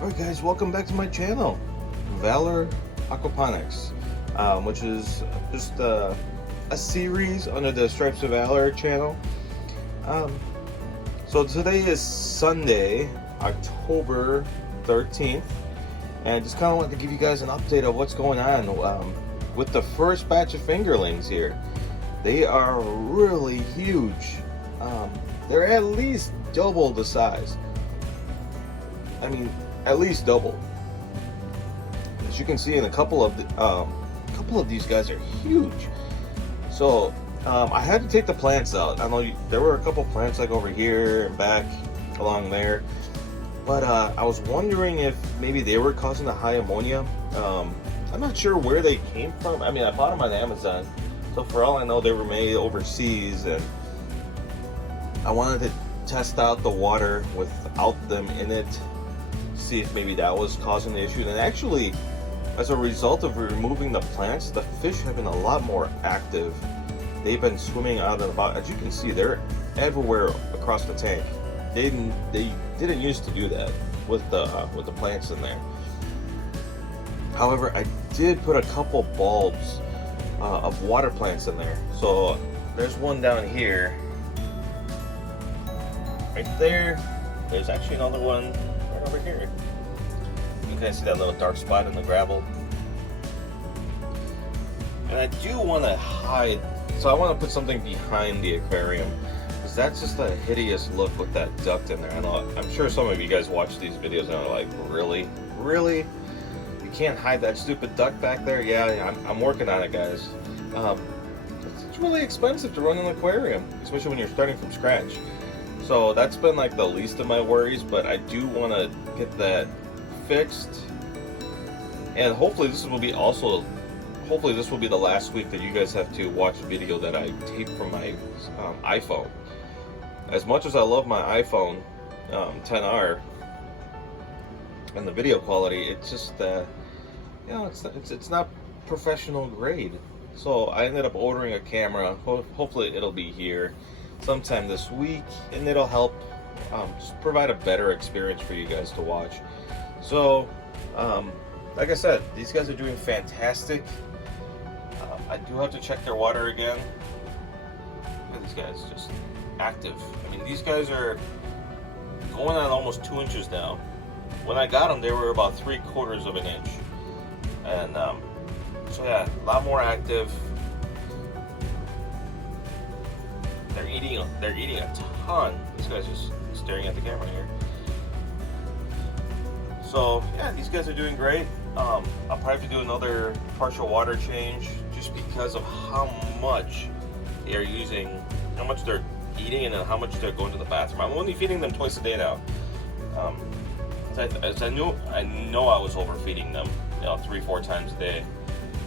Alright guys, welcome back to my channel, Valor Aquaponics, which is just a series under the Stripes of Valor channel. So today is Sunday, October 13th, and I just kind of wanted to give you guys an update of what's going on with the first batch of fingerlings here. They are really huge. They're at least double the size. I mean, at least double. As you can see, in a couple of these guys are huge. So I had to take the plants out. I know there were a couple plants like over here and back along there, but I was wondering if maybe they were causing the high ammonia. I'm not sure where they came from. I mean, I bought them on Amazon, so for all I know, they were made overseas, and I wanted to test out the water without them in it, see if maybe that was causing the issue. And actually, as a result of removing the plants, the fish have been a lot more active. They've been swimming out and about. As you can see, they're everywhere across the tank. They didn't used to do that with the plants in there. However, I did put a couple bulbs of water plants in there. So there's one down here, right there. There's actually another one right over here. You can see that little dark spot in the gravel. And I do want to hide, so I want to put something behind the aquarium, because that's just a hideous look with that duct in there. I know, I'm sure some of you guys watch these videos and are like, really? Really? You can't hide that stupid duct back there? Yeah, I'm working on it, guys. It's really expensive to run an aquarium, especially when you're starting from scratch. So that's been like the least of my worries, but I do want to get that fixed. And hopefully this will be the last week that you guys have to watch a video that I taped from my iPhone. As much as I love my iPhone 10R and the video quality, it's just you know, it's not professional grade. So I ended up ordering a camera. Hopefully it'll be here sometime this week, and it'll help just provide a better experience for you guys to watch. So like I said, these guys are doing fantastic. I do have to check their water again. Look at these guys, just active. I mean, these guys are going on almost 2 inches now. When I got them, they were about 3/4 of an inch. And so yeah, a lot more active. They're eating a ton. This guy's just staring at the camera here. So yeah, these guys are doing great. I'll probably have to do another partial water change, just because of how much they are using, how much they're eating, and then how much they're going to the bathroom. I'm only feeding them twice a day now. As I know I was overfeeding them, 3-4 times a day.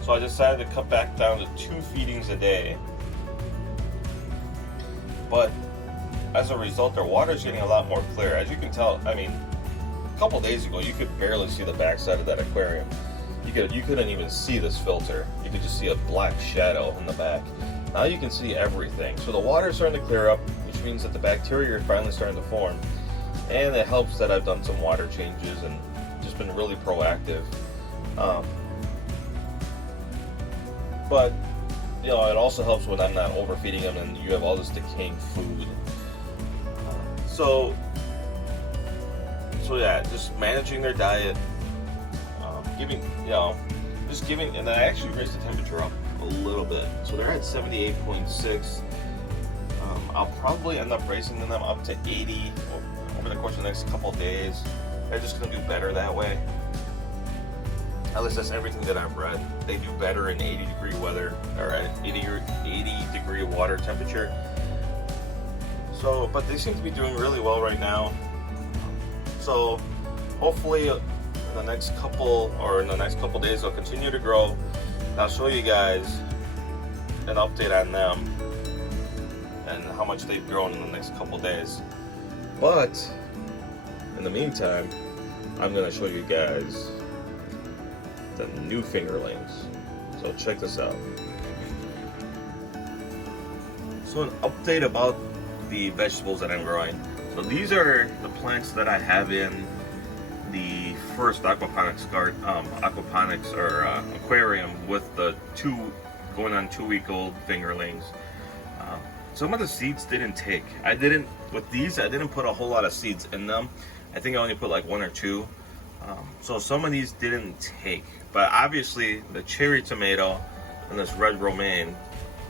So I decided to cut back down to 2 feedings a day. But as a result, their water is getting a lot more clear. As you can tell, I mean, a couple days ago, you could barely see the backside of that aquarium. You couldn't even see this filter. You could just see a black shadow in the back. Now you can see everything. So the water is starting to clear up, which means that the bacteria are finally starting to form. And it helps that I've done some water changes and just been really proactive. But it also helps when I'm not overfeeding them and you have all this decaying food. So yeah, just managing their diet, and I actually raised the temperature up a little bit. So they're at 78.6. I'll probably end up raising them up to 80 over the course of the next couple of days. They're just going to do better that way. At least that's everything that I've read. They do better in 80-degree weather, or at 80-degree water temperature. So, but they seem to be doing really well right now. So, hopefully, in the next couple days, they'll continue to grow. I'll show you guys an update on them and how much they've grown in the next couple days. But in the meantime, I'm going to show you guys the new fingerlings. So check this out. So an update about the vegetables that I'm growing. So these are the plants that I have in the first aquaponics aquarium with the going on 2-week-old fingerlings. Some of the seeds didn't take. With these, I didn't put a whole lot of seeds in them. I think I only put like 1 or 2. So some of these didn't take. But obviously, the cherry tomato and this red romaine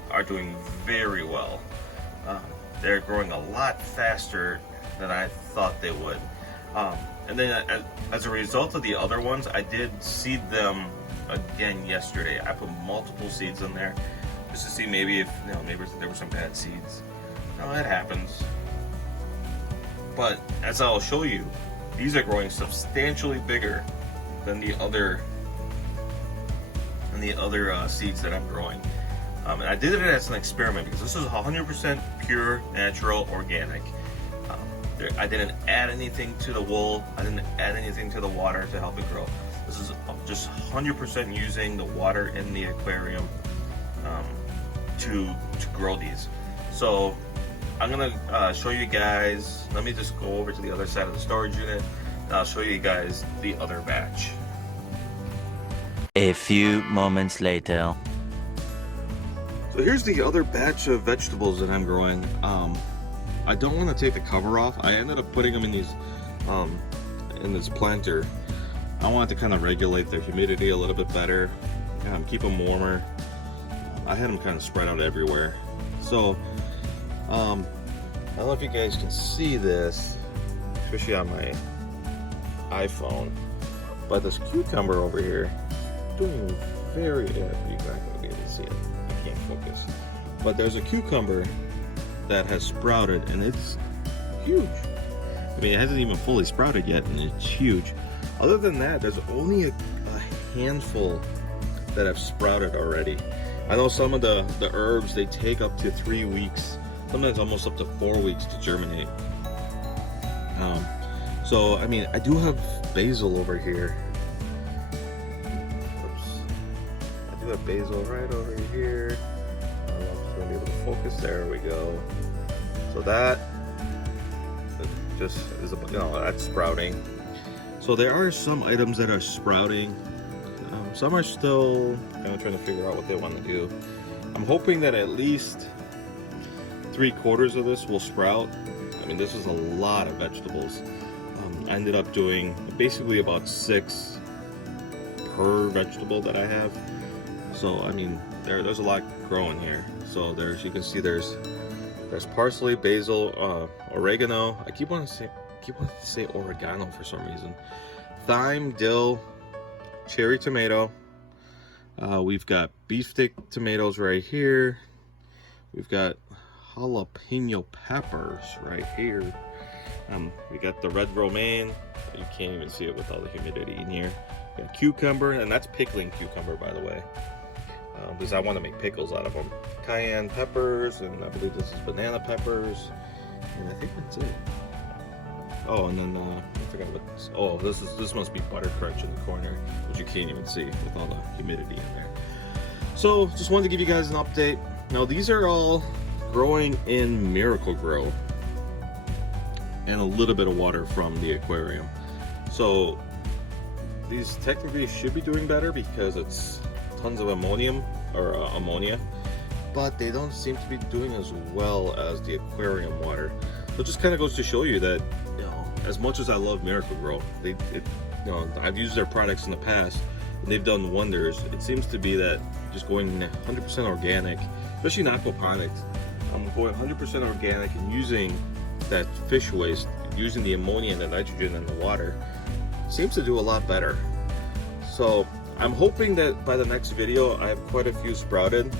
are doing very well. They're growing a lot faster than I thought they would. And then as a result of the other ones, I did seed them again yesterday. I put multiple seeds in there just to see maybe if, maybe there were some bad seeds. No, it happens. But as I'll show you, these are growing substantially bigger than the other seeds that I'm growing. And I did it as an experiment because this is 100% pure, natural, organic. I didn't add anything to the wool. I didn't add anything to the water to help it grow. This is just 100% using the water in the aquarium to grow these. So I'm gonna show you guys. Let me just go over to the other side of the storage unit, and I'll show you guys the other batch. A few moments later. So here's the other batch of vegetables that I'm growing. I don't want to take the cover off. I ended up putting them in these in this planter. I wanted to kind of regulate their humidity a little bit better, keep them warmer. I had them kind of spread out everywhere. So I don't know if you guys can see this, especially on my iPhone, but this cucumber over here doing very good. You're not going to be able to see it. I can't focus. But there's a cucumber that has sprouted, and it's huge. I mean, it hasn't even fully sprouted yet, and it's huge. Other than that, there's only a handful that have sprouted already. I know some of the herbs, they take up to 3 weeks, sometimes almost up to 4 weeks to germinate. So, I mean, I do have basil over here. Oops. I do have basil right over here. I don't know if it's going to be able to focus. There we go. So that just is, that's sprouting. So there are some items that are sprouting. Some are still kind of trying to figure out what they want to do. I'm hoping that at least 3/4 of this will sprout. I mean, this is a lot of vegetables. I ended up doing basically about 6 per vegetable that I have. So I mean, there's a lot growing here. So you can see there's parsley, basil, oregano. I keep wanting to say oregano for some reason. Thyme, dill, cherry tomato. We've got beefsteak tomatoes right here. We've got jalapeno peppers right here. We got the red romaine. You can't even see it with all the humidity in here. We got cucumber, and that's pickling cucumber, by the way, because I want to make pickles out of them. Cayenne peppers, and I believe this is banana peppers, and I think that's it. Oh, and then I forgot what this. Oh, this must be buttercrunch in the corner, which you can't even see with all the humidity in there. So just wanted to give you guys an update. Now these are all growing in Miracle-Gro and a little bit of water from the aquarium. So these technically should be doing better because it's tons of ammonia, but they don't seem to be doing as well as the aquarium water. So it just kind of goes to show you that, as much as I love Miracle-Gro, I've used their products in the past and they've done wonders. It seems to be that just going 100% organic, especially in aquaponics, I'm going 100% organic and using that fish waste, using the ammonia and the nitrogen in the water, seems to do a lot better. So I'm hoping that by the next video I have quite a few sprouted,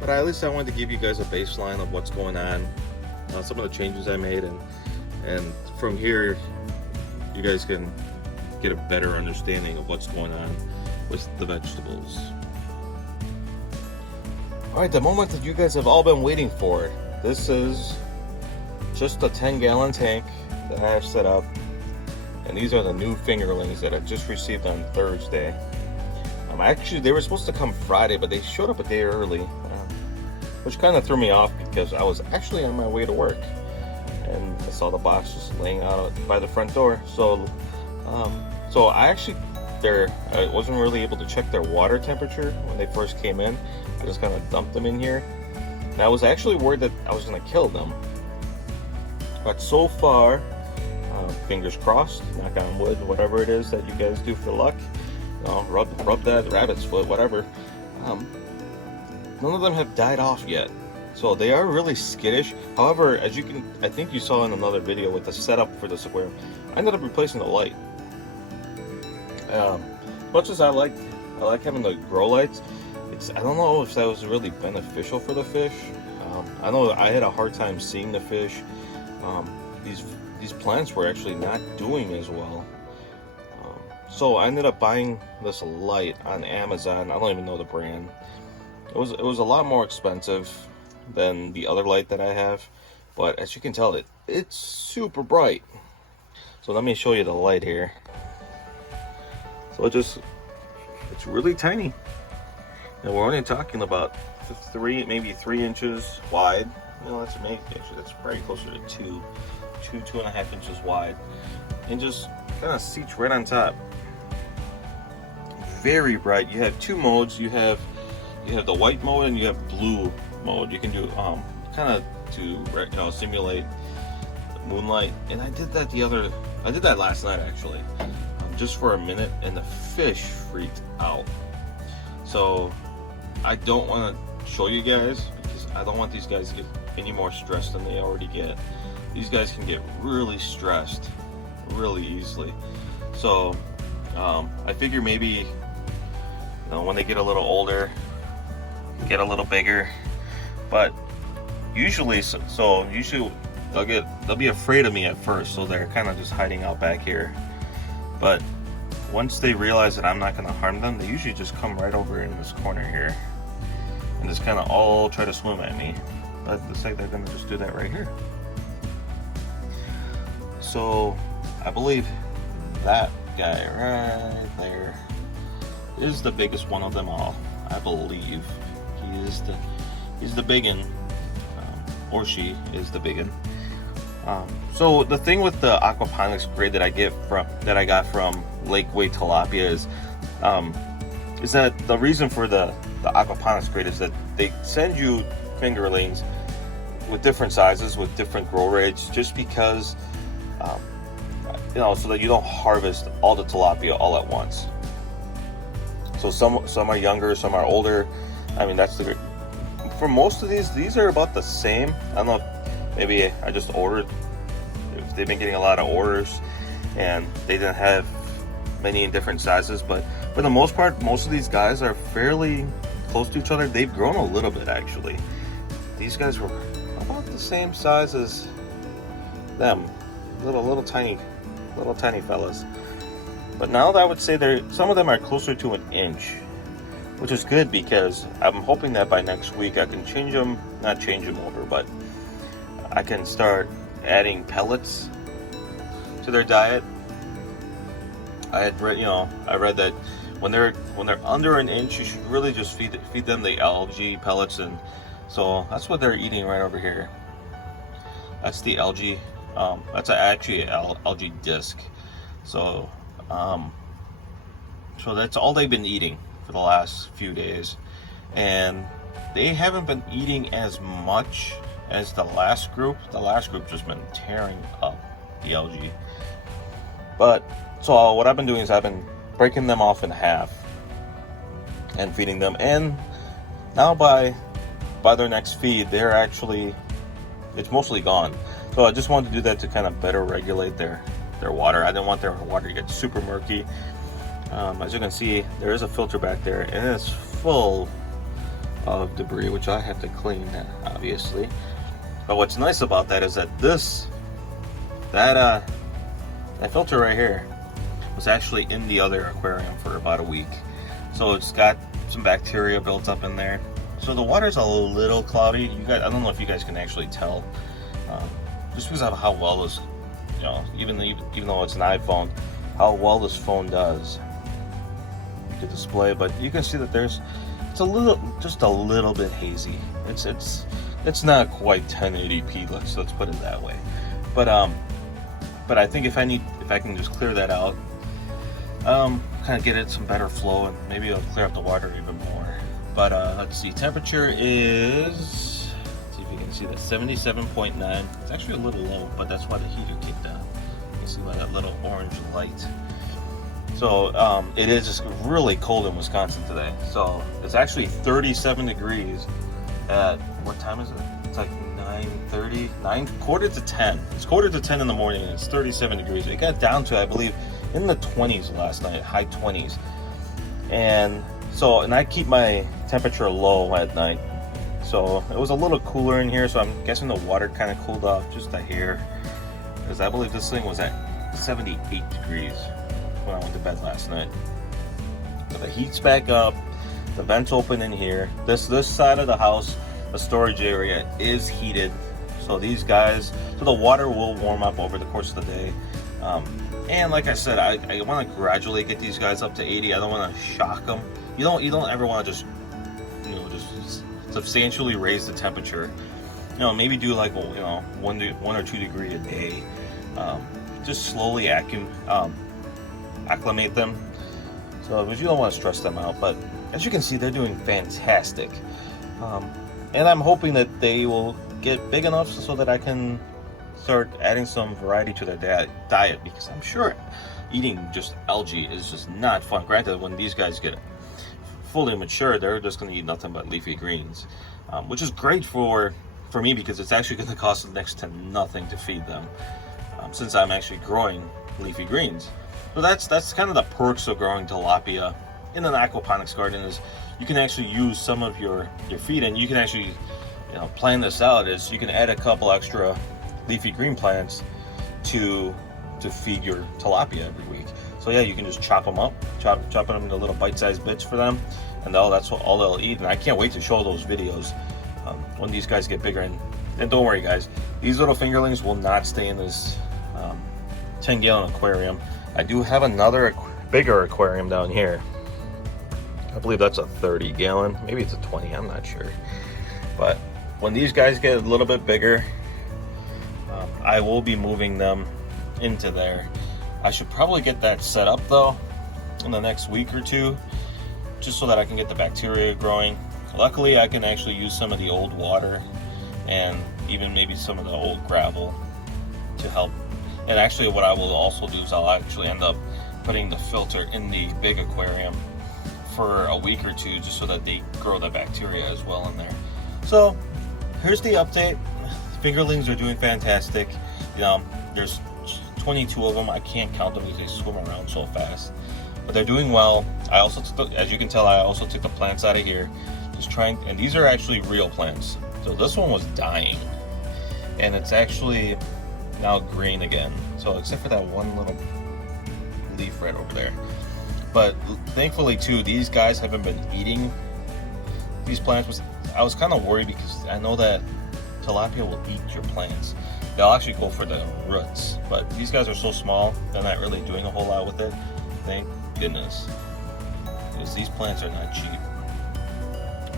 but at least I wanted to give you guys a baseline of what's going on, some of the changes I made, and from here you guys can get a better understanding of what's going on with the vegetables. Alright, the moment that you guys have all been waiting for. This is just a 10-gallon tank that I have set up, and these are the new fingerlings that I just received on Thursday. Actually, they were supposed to come Friday, but they showed up a day early, which kind of threw me off because I was actually on my way to work and I saw the box just laying out by the front door. So So I actually, I wasn't really able to check their water temperature when they first came in. I just kind of dumped them in here. And I was actually worried that I was going to kill them. But so far, fingers crossed, knock on wood, whatever it is that you guys do for luck, rub that rabbit's foot, whatever. None of them have died off yet. So they are really skittish. However, as you can, I think you saw in another video with the setup for this aquarium, I ended up replacing the light. As much as I like having the grow lights, I don't know if that was really beneficial for the fish. I know I had a hard time seeing the fish. These plants were actually not doing as well. So I ended up buying this light on Amazon. I don't even know the brand. It was a lot more expensive than the other light that I have, but as you can tell, it's super bright. So let me show you the light here. So it's really tiny, and we're only talking about maybe 3 inches wide. You know, that's probably closer to 2.5 inches wide, and just kind of seats right on top. Very bright. You have 2 modes. You have the white mode and you have blue mode. You can do kind of to simulate moonlight, and I did that last night actually, just for a minute, and the fish freaked out. So I don't want to show you guys because I don't want these guys to get any more stressed than they already get. These guys can get really stressed really easily. So I figure maybe when they get a little older, get a little bigger, but usually they'll be afraid of me at first, so they're kind of just hiding out back here. But once they realize that I'm not going to harm them, they usually just come right over in this corner here and just kind of all try to swim at me. But looks like they're going to just do that right here. So I believe that guy right there is the biggest one of them all. I believe he's the biggin, or she is the biggin. So the thing with the aquaponics grade that I got from Lakeway Tilapia is that the reason for the aquaponics grade is that they send you fingerlings with different sizes, with different grow rates, just because so that you don't harvest all the tilapia all at once. So some are younger, some are older. I mean, for most of these are about the same. I don't know if maybe I just ordered, if they've been getting a lot of orders and they didn't have many in different sizes, but for the most part, most of these guys are fairly close to each other. They've grown a little bit actually. These guys were about the same size as them, little tiny fellas. But now I would say some of them are closer to 1 inch, which is good because I'm hoping that by next week I can not change them over, but I can start adding pellets to their diet. I read that when they're under 1 inch, you should really just feed them the algae pellets, and so that's what they're eating right over here. That's the algae. That's actually an algae disc. So that's all they've been eating for the last few days, and they haven't been eating as much as the last group. The last group just been tearing up the algae. But so what I've been doing is I've been breaking them off in half and feeding them, and now by their next feed, it's mostly gone. So I just wanted to do that to kind of better regulate their water. I didn't want their water to get super murky. As you can see, there is a filter back there, and it's full of debris, which I have to clean, obviously. But what's nice about that is that that filter right here was actually in the other aquarium for about a week. So it's got some bacteria built up in there. So the water's a little cloudy. I don't know if you guys can actually tell, just because of how well this, even though it's an iPhone, how well this phone does to display. But you can see that it's just a little bit hazy. It's not quite 1080p. Let's put it that way. But I think if I can just clear that out, kind of get it some better flow, and maybe it'll clear up the water even more. But let's see, temperature is, let's see if you can see that, 77.9. It's actually a little low, but that's why the heater kicked on. You can see by that little orange light. So it is just really cold in Wisconsin today. So it's actually 37 degrees at, what time is it? It's like 9:30, quarter to 10. It's quarter to 10 in the morning and it's 37 degrees. It got down to, I believe, in the 20s last night, high 20s. And so, and I keep my temperature low at night. So it was a little cooler in here, so I'm guessing the water kind of cooled off just a hair. Because I believe this thing was at 78 degrees when I went to bed last night. But the heat's back up, the vent's open in here. This side of the house, the storage area, is heated. So these guys, so the water will warm up over the course of the day. And like I said, I want to gradually get these guys up to 80. I don't want to shock them. You don't ever want to just, just substantially raise the temperature. Maybe do like, 1 or 2 degree a day. Just slowly acclimate them. So, because you don't want to stress them out. But as you can see, they're doing fantastic. And I'm hoping that they will get big enough so that I can start adding some variety to their diet, because I'm sure eating just algae is just not fun. Granted, when these guys get fully mature, they're just going to eat nothing but leafy greens, which is great for me, because it's actually going to cost next to nothing to feed them, since I'm actually growing leafy greens. So that's kind of the perks of growing tilapia in an aquaponics garden, is you can actually use some of your feed, and you can actually plan this out is you can add a couple extra leafy green plants to feed your tilapia every week. So yeah, you can just chop them up, chopping them into little bite-sized bits for them, and that's all they'll eat. And I can't wait to show those videos when these guys get bigger. And don't worry guys, these little fingerlings will not stay in this 10-gallon aquarium. I do have another bigger aquarium down here. I believe that's a 30-gallon, maybe it's a 20, I'm not sure. But when these guys get a little bit bigger, I will be moving them into there. I should probably get that set up though in the next week or two, just so that I can get the bacteria growing. Luckily, I can actually use some of the old water and even maybe some of the old gravel to help. And actually what I will also do is I'll actually end up putting the filter in the big aquarium for a week or two, just so that they grow the bacteria as well in there. So here's the update. Fingerlings are doing fantastic. There's 22 of them. I can't count them because they swim around so fast, but they're doing well. I also as you can tell, I also took the plants out of here, just trying, and these are actually real plants. So this one was dying, and it's actually now green again. So except for that one little leaf right over there. But thankfully too, these guys haven't been eating these plants. I was kind of worried because I know that tilapia will eat your plants. They'll actually go for the roots, but these guys are so small, they're not really doing a whole lot with it. Thank goodness, because these plants are not cheap.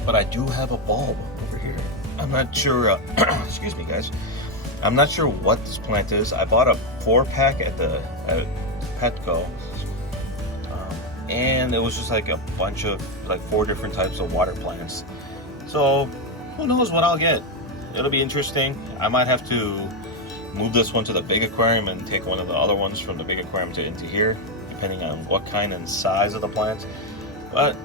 But I do have a bulb over here. I'm not sure, excuse me guys, I'm not sure what this plant is. I bought a 4-pack at Petco, and it was just like a bunch of 4 different types of water plants. So who knows what I'll get. It'll be interesting. I might have to move this one to the big aquarium and take one of the other ones from the big aquarium into here, depending on what kind and size of the plants. But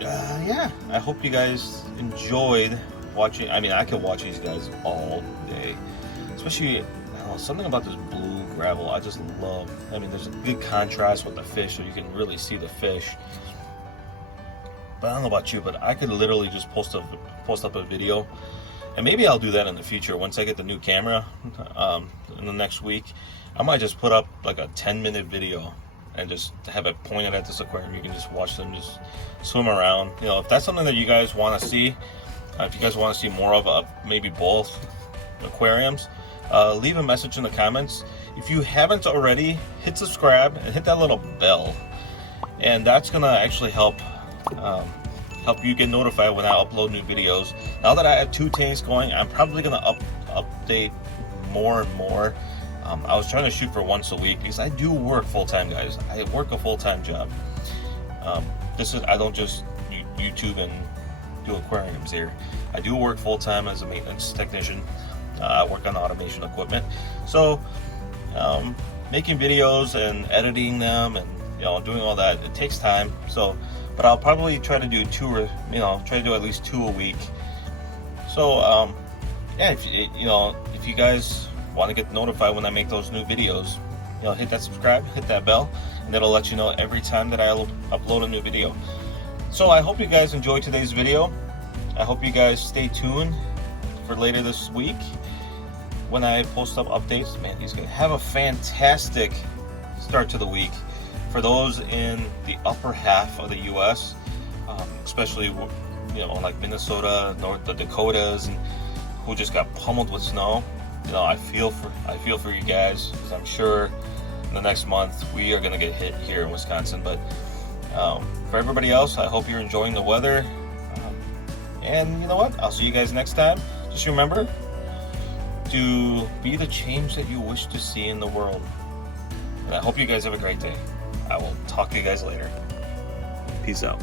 yeah, I hope you guys enjoyed watching. I mean, I could watch these guys all day, especially, I don't know, something about this blue gravel I just love. I mean, there's a good contrast with the fish, so you can really see the fish. But I don't know about you, but I could literally just post up a video, and maybe I'll do that in the future once I get the new camera in the next week. I might just put up like a 10-minute video and just have it pointed at this aquarium. You can just watch them just swim around. If that's something that you guys want to see, if you guys want to see more of maybe both aquariums, leave a message in the comments. If you haven't already, hit subscribe and hit that little bell, and that's gonna actually help you get notified when I upload new videos. Now that I have 2 tanks going, I'm probably gonna update more and more I was trying to shoot for once a week because I do work full-time, guys. I work a full-time job. I don't just YouTube and do aquariums here. I do work full-time as a maintenance technician. I work on automation equipment. So making videos and editing them and doing all that, it takes time. So, but I'll probably try to do try to do at least 2 a week. So yeah, if you guys want to get notified when I make those new videos, hit that subscribe, hit that bell, and that'll let you know every time that I upload a new video. So I hope you guys enjoyed today's video. I hope you guys stay tuned for later this week when I post up updates. Man, these guys have a fantastic start to the week. For those in the upper half of the U.S., especially like Minnesota, the Dakotas, and who just got pummeled with snow. I feel for you guys, because I'm sure in the next month we are going to get hit here in Wisconsin. But for everybody else, I hope you're enjoying the weather. And you know what? I'll see you guys next time. Just remember to be the change that you wish to see in the world. And I hope you guys have a great day. I will talk to you guys later. Peace out.